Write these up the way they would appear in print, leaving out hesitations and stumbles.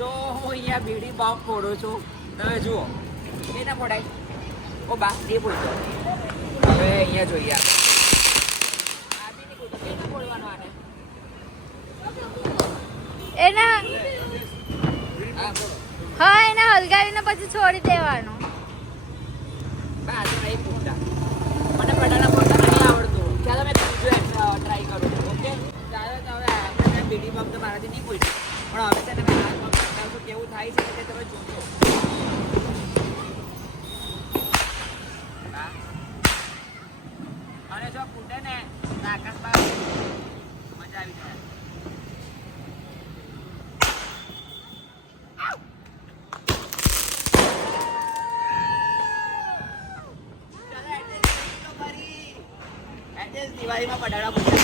સો હું અહીંયા બીડી બોમ્બ ફોડું છું. તમે જુઓ એ ના ફોડાય. ઓ બા એ બોલતો હવે અહીંયા જોઈએ આ બી નહીં બોલતો કે ના ફોડવાનો આને એના હા એના હલગાવીને પછી છોડી દેવાનું. બા તો નહીં પૂછતા મને બટાટા ફોડતા નહીં આવડતું. ચાલો મેં બીજું ટ્રાય કરું છું. ઓકે ચાલો તો હવે આપણે બીડી બોમ્બ તો મારાથી નહીં પૂછ્યું પણ હવે છે ને મેં હાથ બોમ્બ બતાવશું કેવું થાય છે તે તમે જોજો. અને જો ફૂટે ને આકાશ બહાર મજા આવી જાય. દિવાળીમાં બટાડા પૂછે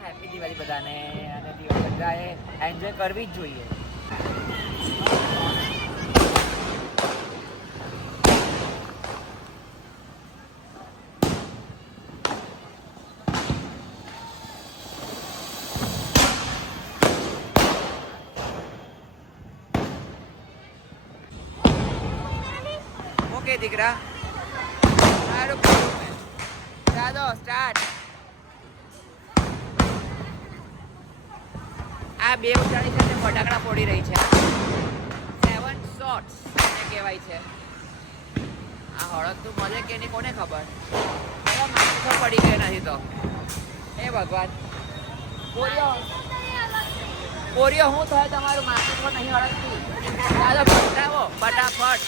હેપી દિવાળી બધાને. અને દિવાળી બધાએ એન્જોય કરવી જ જોઈએ. ઓકે દીકરા સારું ચાલો સ્ટાર્ટ. આ બે ઉજાણી છે ફટાકડા ફોડી રહી છે. 7 શોટ્સ એને કહેવાય છે. આ હળદતું મળે કે નહીં કોને ખબર. માથું પડી ગઈ નથી તો એ ભગવાન. કોરિયો શું થાય તમારું માથું તો નહીં હળદતી. ચાલો પટાવો ફટાફટ.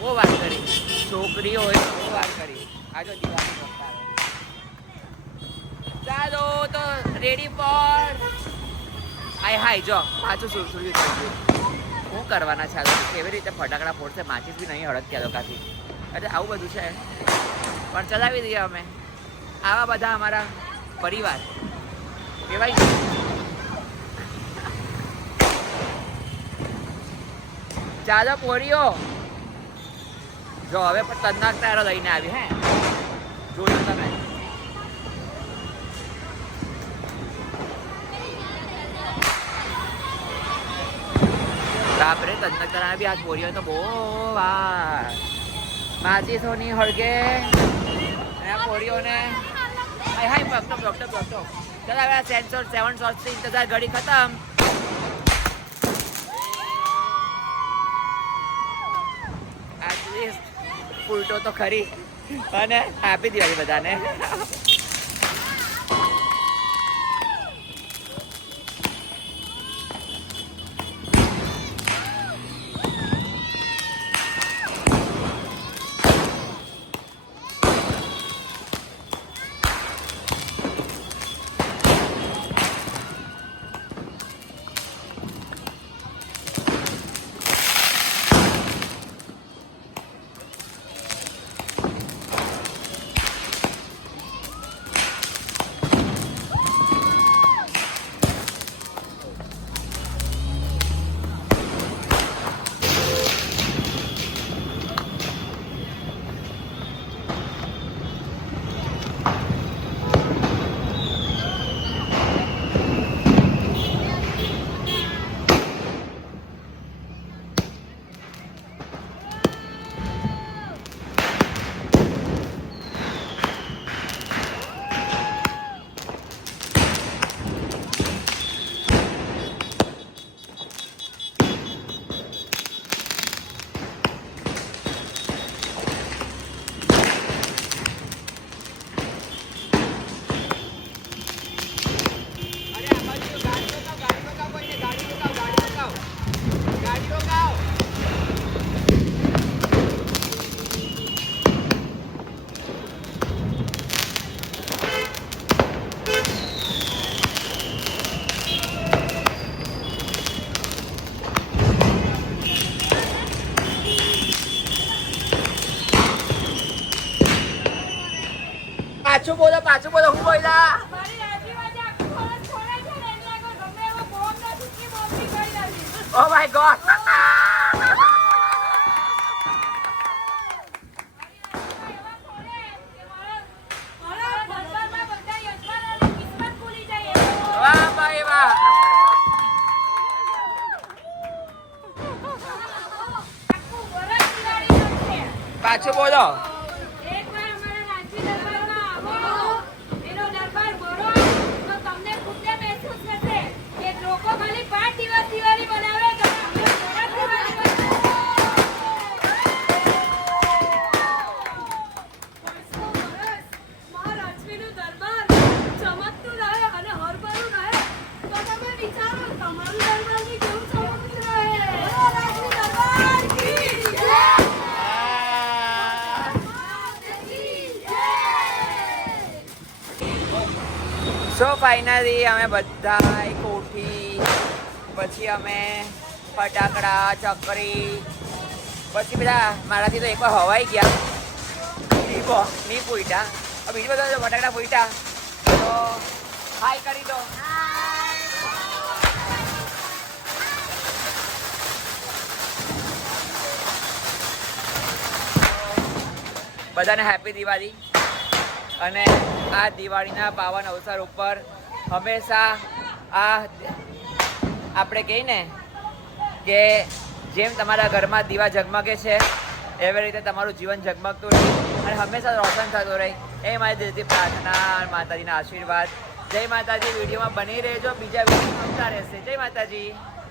બહુ વાત કરી છોકરીઓ હોય બહુ વાત કરી. આજો દિવાળી પકડાવે. ચાલો તો રેડી ફોર હાય જો પાછું સુરસુર્યું થઈ ગયું. શું કરવાના ચાલો કેવી રીતે ફટાકડા ફોડશે. માચીસ બી નહીં હળદ ક્યાં લોકાથી. એટલે આવું બધું છે પણ ચલાવી દઈએ અમે. આવા બધા અમારા પરિવાર કહેવાય. ચાલો પોરીઓ જો હવે પણ તન્નાક તારો લઈને આવી. હે જોજો તમે. બાપરે તન્નાક તારા આવી. આ પોરીઓ તો બહુ વાર માજી સોની હળગે. અને પોરીઓને હાય ડોક્ટર ચાલ હવે આ 7 શોટ્સથી ઇંતજાર ઘડી ખતમ. ઉલટો તો ખરી. અને હેપી દિવાળી બધાને. પાછું બોલો હું બોલ્યા મારી આજુબાજુ આખું વર્ષ છોડે છે ને એટલે આગળ ગમે એવો બોમ્બ ના છૂટકી બોમ્બ ની કોઈ નથી. ઓ માય ગોડ વાહ ભાઈ વાહ પાછું બોલો સો ફાઇનલી અમે બધા કોઠી પછી અમે ફટાકડા ચકરી પછી બધા મારાથી તો એકવાર હવાઈ ગયા નહીં પૂઈટા બીજું બધા ફટાકડા પૂઈટા તો હાય કરી દો બધાને હેપી દિવાળી અને આ દિવાળીના પાવન અવસર ઉપર હંમેશા આ આપણે કહીએ ને કે જેમ તમારા ઘરમાં દીવા ઝગમગે છે એવી રીતે તમારું જીવન ઝગમગતું રહે અને હંમેશા રોશન થતું રહે એ મારી દિલથી પ્રાર્થના માતાજીના આશીર્વાદ જય માતાજી વિડીયોમાં બની રહેજો બીજા વિડીયો આવતા રહેશે જય માતાજી